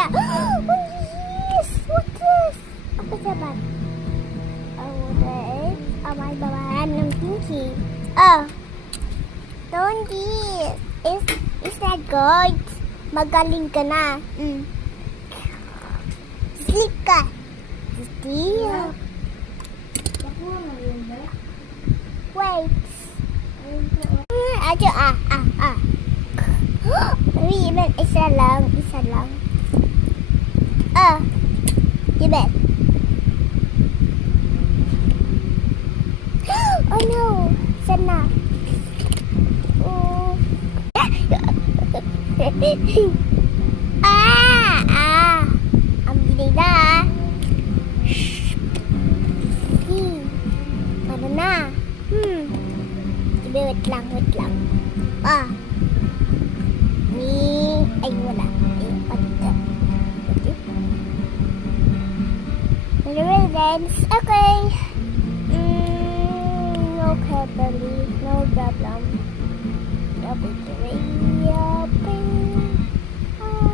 Yeah. Oh, yes! What's this? Apa sabar? Oh, this. May babahan ng pinky. Oh. Don't eat. Is that good? Magaling ka na. Sleep ka. Sleep. Wait. Aja Ribbon, isa lang. Ribbon. Oh no, sana. Oh. Ang bilis na. Ano na? Wait lang. Ay, wala. Pagka. Residence. Okay. Okay, buddy. No problem. Double three.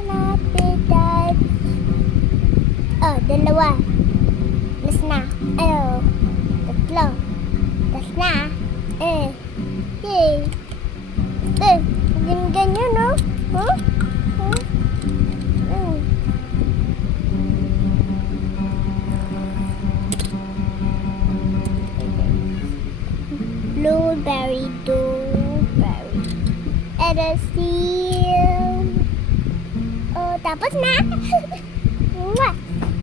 Not big dad. Oh, dalawa. Last na. Oh, tatlo. Last na. Yay. Ganyan, no? Huh? Blueberry. And a seal. Oh, tapos na.